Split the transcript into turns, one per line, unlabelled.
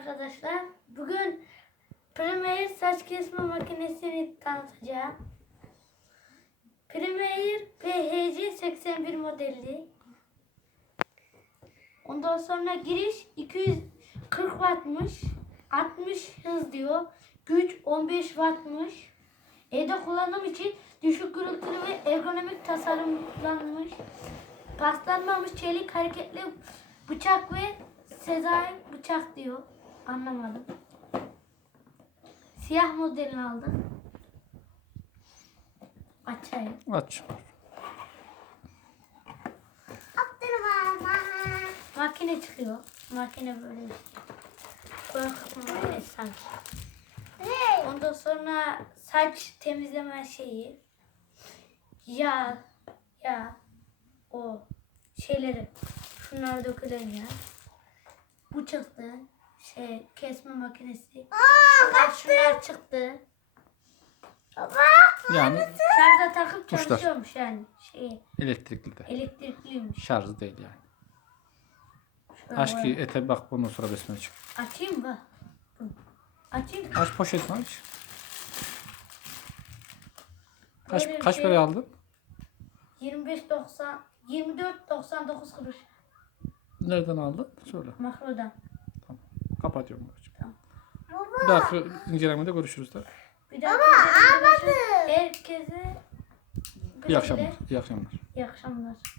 arkadaşlar. Bugün Premier saç kesme makinesini tanıtacağım. Premier PHC 81 modeli. Ondan sonra giriş 240 wattmış. 60 hız diyor. Güç 15 wattmış. Evde kullanım için düşük gürültülü ve ergonomik tasarımlanmış. Paslanmamış çelik hareketli bıçak ve sezai bıçak diyor. Anlamadım. Siyah modelini aldım. Açayım.
Aç.
Makine çıkıyor. Makine böyle. Korkma makinesi sanki. Ondan sonra saç temizleme şeyi. Yağ. O şeyleri. Şunlar dökülen ya. Bu çıktı. Kesme makinesi. Şunlar çıktı.
Yani
Şarja takıp
Tuşlar.
çalışıyormuş yani.
elektrikli de.
Elektrikliymiş.
Şarjı değil yani.
Şöyle
Aç ki ete bak, bundan sonra besmele çık.
açayım mı? Açayım.
Aç poşetini aç.
Böyle bir
Kaç
şey.
paraya aldın?
24.99 kuruş.
Nereden aldın? Söyle.
Makrodan.
Tamam. Kapatıyorum.
Tamam.
Bir dahaki incelemede görüşürüz de.
Bir daha görüşürüz. Herkese
İyi akşamlar. İyi akşamlar.
İyi akşamlar.